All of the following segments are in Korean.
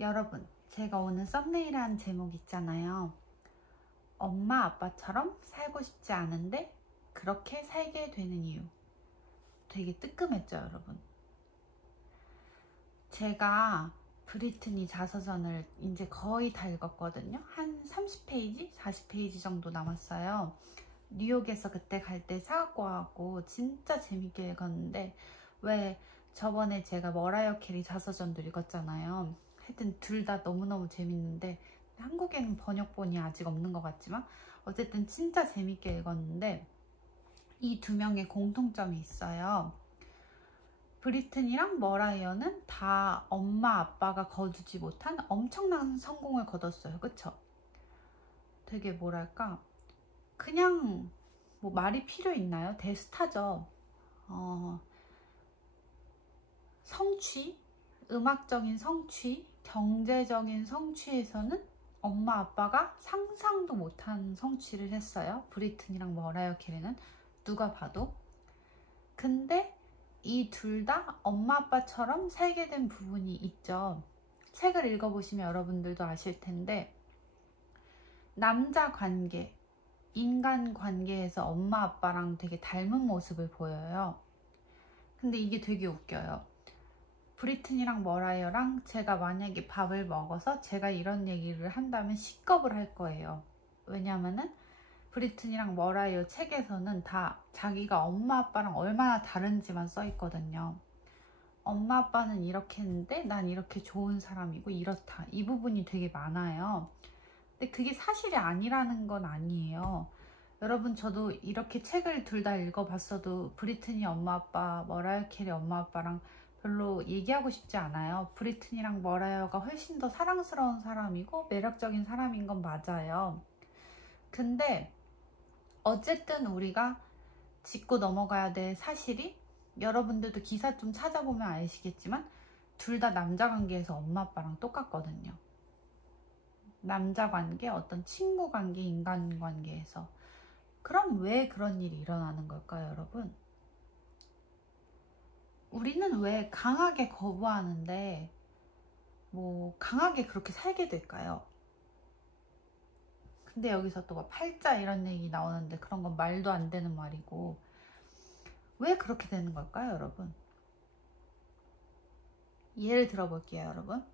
여러분, 제가 오늘 썸네일한 제목 있잖아요. 엄마 아빠처럼 살고 싶지 않은데 그렇게 살게 되는 이유. 되게 뜨끔했죠, 여러분? 제가 브리트니 자서전을 이제 거의 다 읽었거든요. 한 30페이지, 40페이지 정도 남았어요. 뉴욕에서 그때 갈 때 사갖고 와갖고 진짜 재밌게 읽었는데, 왜 저번에 제가 머라이어 캐리 자서전도 읽었잖아요. 하여튼 둘 다 너무너무 재밌는데, 한국에는 번역본이 아직 없는 것 같지만 어쨌든 진짜 재밌게 읽었는데, 이 두 명의 공통점이 있어요. 브리튼이랑 머라이어는 다 엄마 아빠가 거두지 못한 엄청난 성공을 거뒀어요. 그쵸? 되게 뭐랄까, 그냥 뭐 말이 필요 있나요? 대스타죠. 성취, 음악적인 성취, 경제적인 성취에서는 엄마 아빠가 상상도 못한 성취를 했어요. 브리튼이랑 머라이어 캐리는 누가 봐도. 근데 이 둘 다 엄마 아빠처럼 살게 된 부분이 있죠. 책을 읽어보시면 여러분들도 아실 텐데, 남자 관계, 인간 관계에서 엄마 아빠랑 되게 닮은 모습을 보여요. 근데 이게 되게 웃겨요. 브리튼이랑 머라이어랑 제가 만약에 밥을 먹어서 제가 이런 얘기를 한다면 식겁을 할 거예요. 왜냐면은 브리튼이랑 머라이어 책에서는 다 자기가 엄마 아빠랑 얼마나 다른지만 써 있거든요. 엄마 아빠는 이렇게 했는데 난 이렇게 좋은 사람이고 이렇다. 이 부분이 되게 많아요. 근데 그게 사실이 아니라는 건 아니에요. 여러분, 저도 이렇게 책을 둘 다 읽어봤어도 브리튼이 엄마 아빠, 머라이어 캐리 엄마 아빠랑 별로 얘기하고 싶지 않아요. 브리튼이랑 머라이어가 훨씬 더 사랑스러운 사람이고 매력적인 사람인 건 맞아요. 근데 어쨌든 우리가 짚고 넘어가야 될 사실이, 여러분들도 기사 좀 찾아보면 아시겠지만 둘 다 남자 관계에서 엄마 아빠랑 똑같거든요. 남자 관계, 어떤 친구 관계, 인간 관계에서. 그럼 왜 그런 일이 일어나는 걸까요, 여러분? 우리는 왜 강하게 거부하는데 뭐 강하게 그렇게 살게 될까요? 근데 여기서 또 막 팔자 이런 얘기 나오는데 그런 건 말도 안 되는 말이고, 왜 그렇게 되는 걸까요, 여러분? 예를 들어 볼게요, 여러분.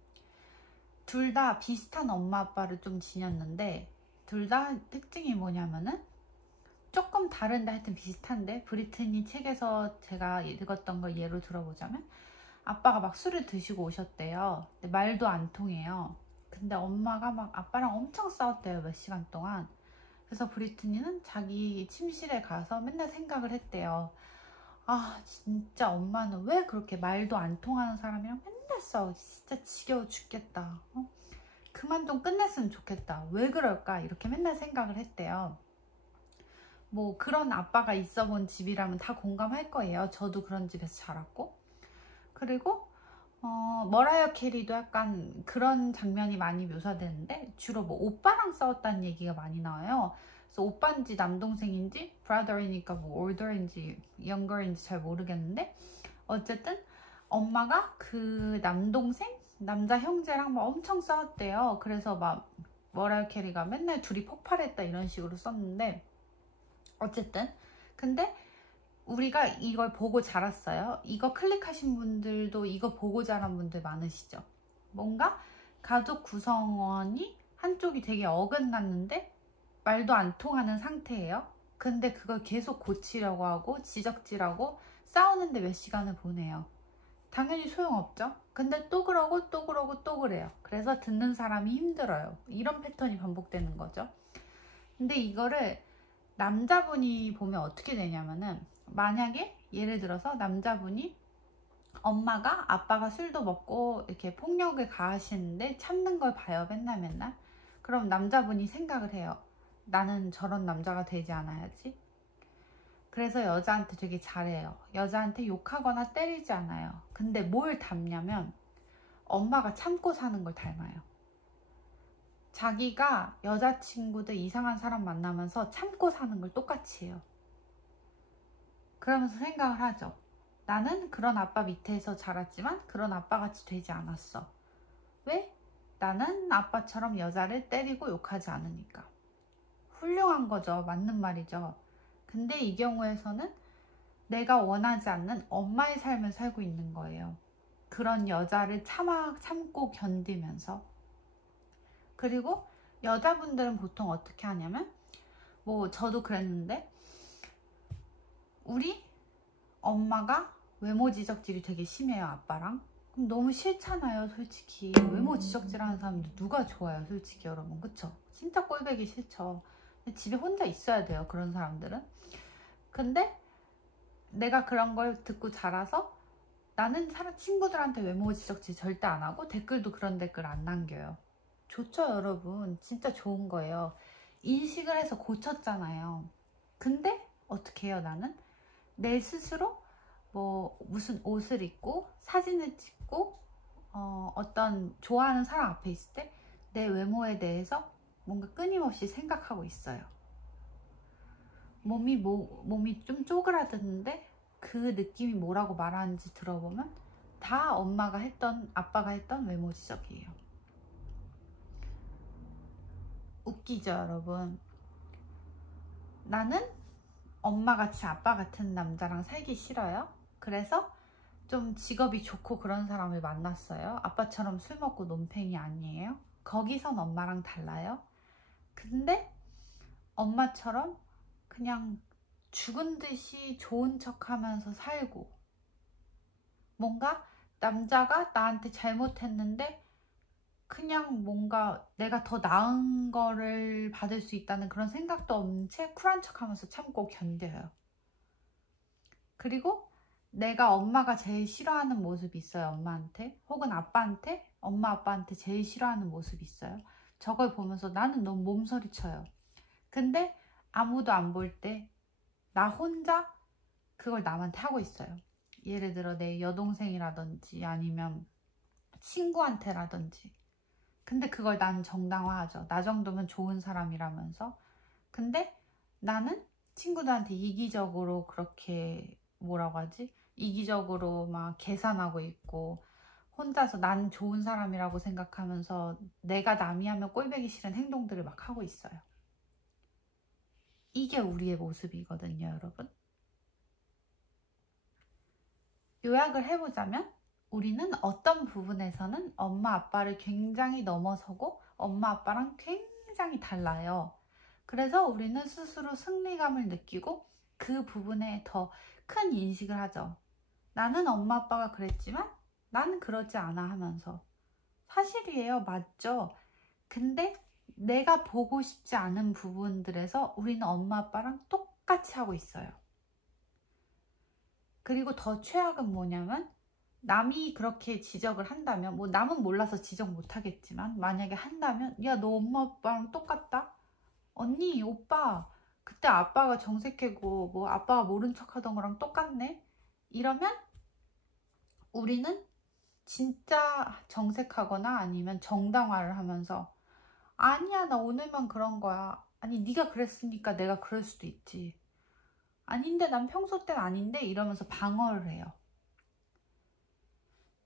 둘 다 비슷한 엄마 아빠를 좀 지녔는데 둘 다 특징이 뭐냐면은 조금 다른데 하여튼 비슷한데, 브리트니 책에서 제가 읽었던 걸 예로 들어보자면 아빠가 막 술을 드시고 오셨대요. 근데 말도 안 통해요. 근데 엄마가 막 아빠랑 엄청 싸웠대요, 몇 시간 동안. 그래서 브리트니는 자기 침실에 가서 맨날 생각을 했대요. 아, 진짜 엄마는 왜 그렇게 말도 안 통하는 사람이랑 맨날 싸워. 진짜 지겨워 죽겠다. 그만 좀 끝냈으면 좋겠다. 왜 그럴까? 이렇게 맨날 생각을 했대요. 뭐 그런 아빠가 있어 본 집이라면 다 공감할 거예요. 저도 그런 집에서 자랐고. 그리고 머라이어 캐리도 약간 그런 장면이 많이 묘사되는데, 주로 뭐 오빠랑 싸웠다는 얘기가 많이 나와요. 그래서 오빠인지 남동생인지 brother이니까 뭐 older인지 younger인지 잘 모르겠는데, 어쨌든 엄마가 그 남동생, 남자 형제랑 막 엄청 싸웠대요. 그래서 막 머라이어 캐리가 맨날 둘이 폭발했다 이런 식으로 썼는데, 어쨌든 근데 우리가 이걸 보고 자랐어요. 이거 클릭하신 분들도 이거 보고 자란 분들 많으시죠. 뭔가 가족 구성원이 한쪽이 되게 어긋났는데 말도 안 통하는 상태예요. 근데 그걸 계속 고치려고 하고 지적질하고 싸우는데 몇 시간을 보내요. 당연히 소용없죠. 근데 또 그러고 또 그러고 또 그래요. 그래서 듣는 사람이 힘들어요. 이런 패턴이 반복되는 거죠. 근데 이거를 남자분이 보면 어떻게 되냐면은, 만약에 예를 들어서 남자분이 엄마가 아빠가 술도 먹고 이렇게 폭력을 가하시는데 참는 걸 봐요, 맨날. 그럼 남자분이 생각을 해요. 나는 저런 남자가 되지 않아야지. 그래서 여자한테 되게 잘해요. 여자한테 욕하거나 때리지 않아요. 근데 뭘 닮냐면 엄마가 참고 사는 걸 닮아요. 자기가 여자친구들 이상한 사람 만나면서 참고 사는 걸 똑같이 해요. 그러면서 생각을 하죠. 나는 그런 아빠 밑에서 자랐지만 그런 아빠같이 되지 않았어. 왜? 나는 아빠처럼 여자를 때리고 욕하지 않으니까. 훌륭한 거죠. 맞는 말이죠. 근데 이 경우에서는 내가 원하지 않는 엄마의 삶을 살고 있는 거예요. 그런 여자를 참고 견디면서. 그리고 여자분들은 보통 어떻게 하냐면, 뭐 저도 그랬는데, 우리 엄마가 외모 지적질이 되게 심해요, 아빠랑. 그럼 너무 싫잖아요, 솔직히. 외모 지적질하는 사람들 누가 좋아요, 솔직히 여러분. 그쵸? 진짜 꼴보기 싫죠. 집에 혼자 있어야 돼요, 그런 사람들은. 근데 내가 그런 걸 듣고 자라서 나는 친구들한테 외모 지적질 절대 안 하고 댓글도 그런 댓글 안 남겨요. 좋죠, 여러분. 진짜 좋은 거예요. 인식을 해서 고쳤잖아요. 근데 어떻게 해요, 나는? 내 스스로 뭐 무슨 옷을 입고 사진을 찍고 어떤 좋아하는 사람 앞에 있을 때 내 외모에 대해서 뭔가 끊임없이 생각하고 있어요. 몸이 좀 쪼그라드는데 그 느낌이 뭐라고 말하는지 들어보면 다 엄마가 했던, 아빠가 했던 외모 지적이에요. 웃기죠, 여러분? 나는 엄마같이 아빠 같은 남자랑 살기 싫어요. 그래서 좀 직업이 좋고 그런 사람을 만났어요. 아빠처럼 술 먹고 논팽이 아니에요. 거기선 엄마랑 달라요. 근데 엄마처럼 그냥 죽은 듯이 좋은 척 하면서 살고, 뭔가 남자가 나한테 잘못했는데 그냥 뭔가 내가 더 나은 거를 받을 수 있다는 그런 생각도 없는 채 쿨한 척 하면서 참고 견뎌요. 그리고 내가 엄마가 제일 싫어하는 모습이 있어요, 엄마한테. 혹은 아빠한테, 엄마 아빠한테 제일 싫어하는 모습이 있어요. 저걸 보면서 나는 너무 몸서리 쳐요. 근데 아무도 안 볼 때 나 혼자 그걸 남한테 하고 있어요. 예를 들어 내 여동생이라든지 아니면 친구한테라든지. 근데 그걸 난 정당화하죠. 나 정도면 좋은 사람이라면서. 근데 나는 친구들한테 이기적으로 그렇게 뭐라고 하지? 이기적으로 막 계산하고 있고 혼자서 난 좋은 사람이라고 생각하면서 내가 남이 하면 꼴보기 싫은 행동들을 막 하고 있어요. 이게 우리의 모습이거든요, 여러분. 요약을 해보자면 우리는 어떤 부분에서는 엄마 아빠를 굉장히 넘어서고 엄마 아빠랑 굉장히 달라요. 그래서 우리는 스스로 승리감을 느끼고 그 부분에 더 큰 인식을 하죠. 나는 엄마 아빠가 그랬지만 나는 그러지 않아 하면서. 사실이에요. 맞죠? 근데 내가 보고 싶지 않은 부분들에서 우리는 엄마 아빠랑 똑같이 하고 있어요. 그리고 더 최악은 뭐냐면 남이 그렇게 지적을 한다면, 뭐 남은 몰라서 지적 못하겠지만 만약에 한다면, 야 너 엄마 아빠랑 똑같다? 언니 오빠 그때 아빠가 정색하고 뭐 아빠가 모른 척 하던 거랑 똑같네? 이러면 우리는 진짜 정색하거나 아니면 정당화를 하면서 아니야 나 오늘만 그런 거야. 아니 네가 그랬으니까 내가 그럴 수도 있지. 아닌데 난 평소 땐 아닌데 이러면서 방어를 해요.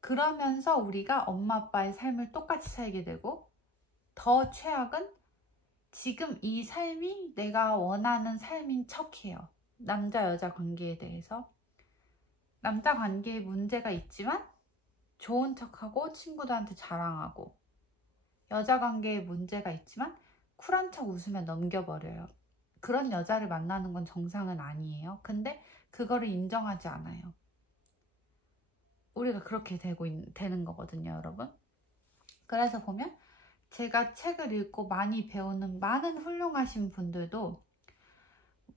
그러면서 우리가 엄마 아빠의 삶을 똑같이 살게 되고, 더 최악은 지금 이 삶이 내가 원하는 삶인 척해요. 남자 여자 관계에 대해서. 남자 관계에 문제가 있지만 좋은 척하고 친구들한테 자랑하고, 여자 관계에 문제가 있지만 쿨한 척 웃으며 넘겨버려요. 그런 여자를 만나는 건 정상은 아니에요. 근데 그거를 인정하지 않아요. 우리가 그렇게 되는 거거든요, 여러분. 그래서 보면 제가 책을 읽고 많이 배우는 많은 훌륭하신 분들도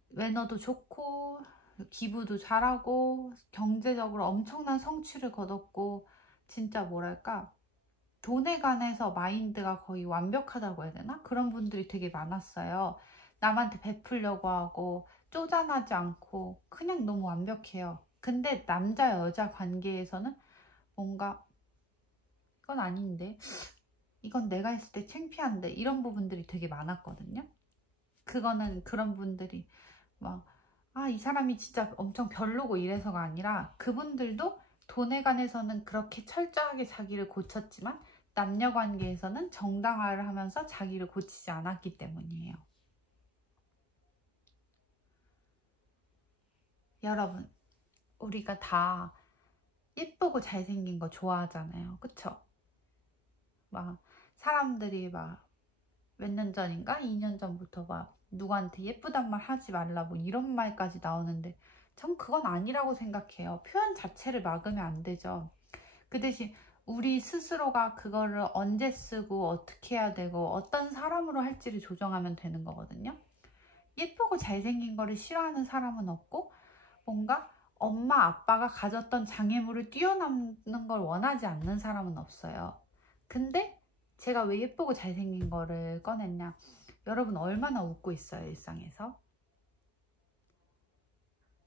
매너도 좋고 기부도 잘하고 경제적으로 엄청난 성취를 거뒀고 진짜 뭐랄까 돈에 관해서 마인드가 거의 완벽하다고 해야 되나? 그런 분들이 되게 많았어요. 남한테 베풀려고 하고 쪼잔하지 않고 그냥 너무 완벽해요. 근데 남자 여자 관계에서는 뭔가 이건 아닌데, 이건 내가 했을 때 창피한데, 이런 부분들이 되게 많았거든요. 그거는 그런 분들이 막 이 사람이 진짜 엄청 별로고 이래서가 아니라 그분들도 돈에 관해서는 그렇게 철저하게 자기를 고쳤지만 남녀 관계에서는 정당화를 하면서 자기를 고치지 않았기 때문이에요. 여러분, 우리가 다 예쁘고 잘생긴 거 좋아하잖아요. 그쵸? 막 사람들이 막 몇 년 전인가? 2년 전부터 막 누구한테 예쁘단 말 하지 말라 뭐 이런 말까지 나오는데 전 그건 아니라고 생각해요. 표현 자체를 막으면 안 되죠. 그 대신 우리 스스로가 그거를 언제 쓰고 어떻게 해야 되고 어떤 사람으로 할지를 조정하면 되는 거거든요. 예쁘고 잘생긴 거를 싫어하는 사람은 없고 뭔가 엄마 아빠가 가졌던 장애물을 뛰어넘는 걸 원하지 않는 사람은 없어요. 근데 제가 왜 예쁘고 잘생긴 거를 꺼냈냐, 여러분 얼마나 웃고 있어요 일상에서?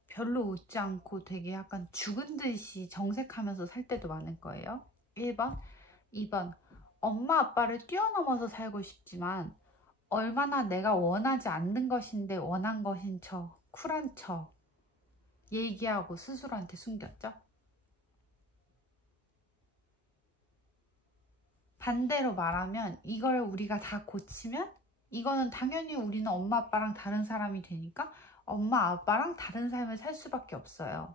별로 웃지 않고 되게 약간 죽은 듯이 정색하면서 살 때도 많을 거예요. 1번 2번 엄마 아빠를 뛰어넘어서 살고 싶지만 얼마나 내가 원하지 않는 것인데 원한 것인 척 쿨한 척 얘기하고 스스로한테 숨겼죠. 반대로 말하면 이걸 우리가 다 고치면 이거는 당연히 우리는 엄마 아빠랑 다른 사람이 되니까 엄마 아빠랑 다른 삶을 살 수밖에 없어요.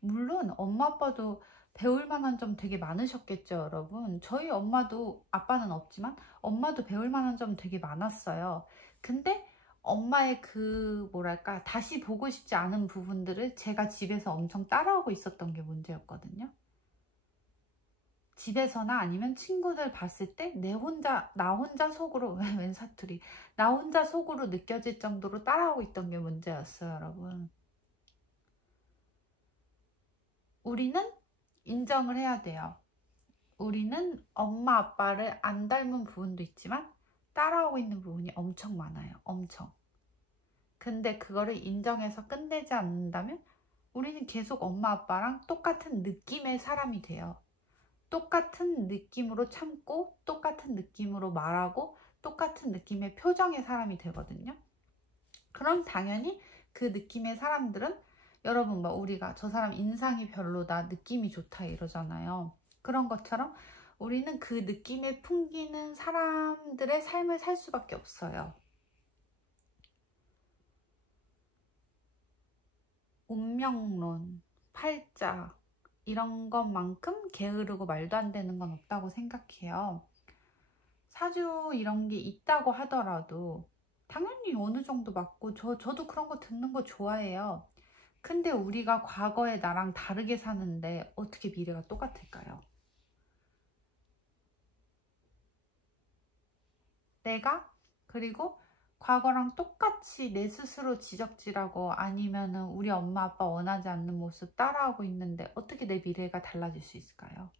물론 엄마 아빠도 배울 만한 점 되게 많으셨겠죠, 여러분. 저희 엄마도, 아빠는 없지만 엄마도 배울 만한 점 되게 많았어요. 근데 엄마의 그 뭐랄까 다시 보고 싶지 않은 부분들을 제가 집에서 엄청 따라오고 있었던 게 문제였거든요. 집에서나 아니면 친구들 봤을 때 나 혼자 속으로 웬 사투리, 나 혼자 속으로 느껴질 정도로 따라오고 있던 게 문제였어요, 여러분. 우리는 인정을 해야 돼요. 우리는 엄마 아빠를 안 닮은 부분도 있지만 따라오고 있는 부분이 엄청 많아요. 엄청. 근데 그거를 인정해서 끝내지 않는다면 우리는 계속 엄마 아빠랑 똑같은 느낌의 사람이 돼요. 똑같은 느낌으로 참고 똑같은 느낌으로 말하고 똑같은 느낌의 표정의 사람이 되거든요. 그럼 당연히 그 느낌의 사람들은 여러분 막 우리가 저 사람 인상이 별로다, 느낌이 좋다 이러잖아요. 그런 것처럼 우리는 그 느낌에 풍기는 사람들의 삶을 살 수밖에 없어요. 운명론, 팔자 이런 것만큼 게으르고 말도 안 되는 건 없다고 생각해요. 사주 이런 게 있다고 하더라도 당연히 어느 정도 맞고 저도 그런 거 듣는 거 좋아해요. 근데 우리가 과거의 나랑 다르게 사는데 어떻게 미래가 똑같을까요? 내가 그리고 과거랑 똑같이 내 스스로 지적질하고 아니면은 우리 엄마 아빠 원하지 않는 모습 따라하고 있는데 어떻게 내 미래가 달라질 수 있을까요?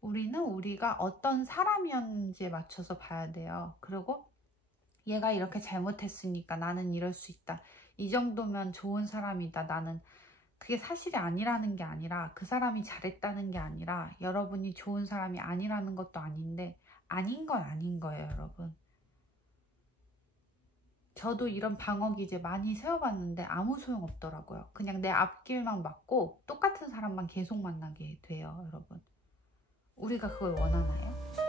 우리는 우리가 어떤 사람이었는지에 맞춰서 봐야 돼요. 그리고 얘가 이렇게 잘못했으니까 나는 이럴 수 있다. 이 정도면 좋은 사람이다. 나는 그게 사실이 아니라는 게 아니라 그 사람이 잘했다는 게 아니라 여러분이 좋은 사람이 아니라는 것도 아닌데 아닌 건 아닌 거예요, 여러분. 저도 이런 방어 기제 많이 세워봤는데 아무 소용 없더라고요. 그냥 내 앞길만 맞고 똑같은 사람만 계속 만나게 돼요, 여러분. 우리가 그걸 원하나요?